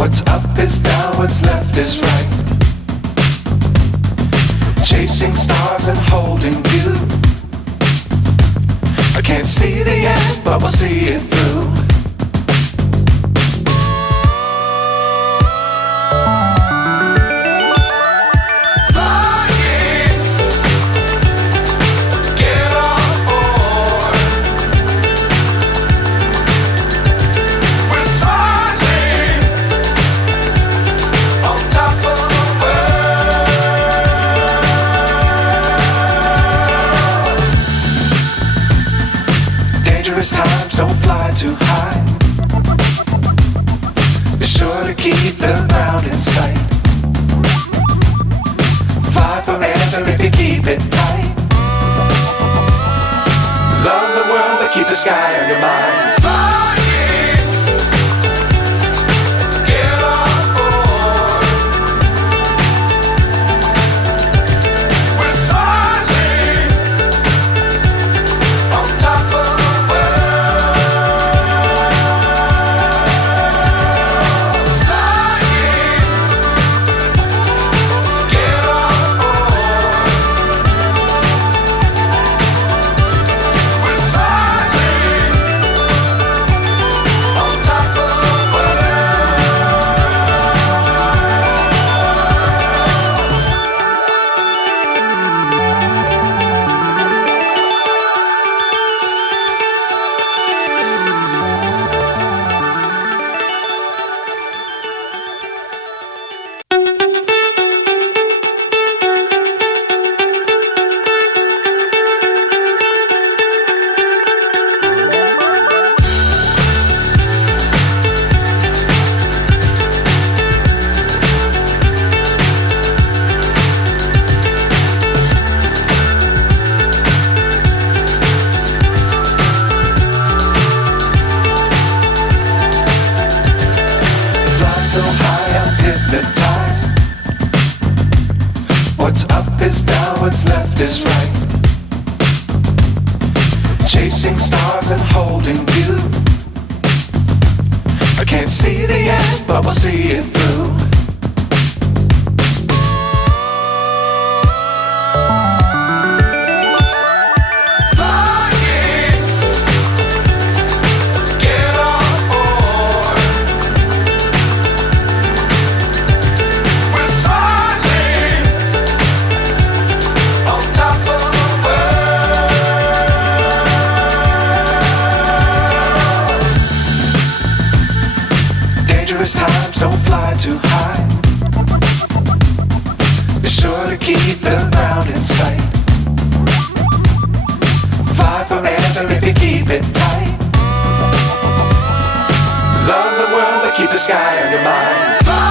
What's up is down, what's left is right. Chasing stars and holding you. I can't see the end, but we'll see it through. Times don't fly too high. Be sure to keep the ground in sight. Fly forever if you keep it tight. Love the world but keep the sky on your mind. So high I'm hypnotized. What's up is down, what's left is right. Chasing stars and holding you. I can't see the end, but we'll see it through. Times don't fly too high. Be sure to keep the ground in sight. Fly forever if you keep it tight. Love the world but keep the sky on your mind.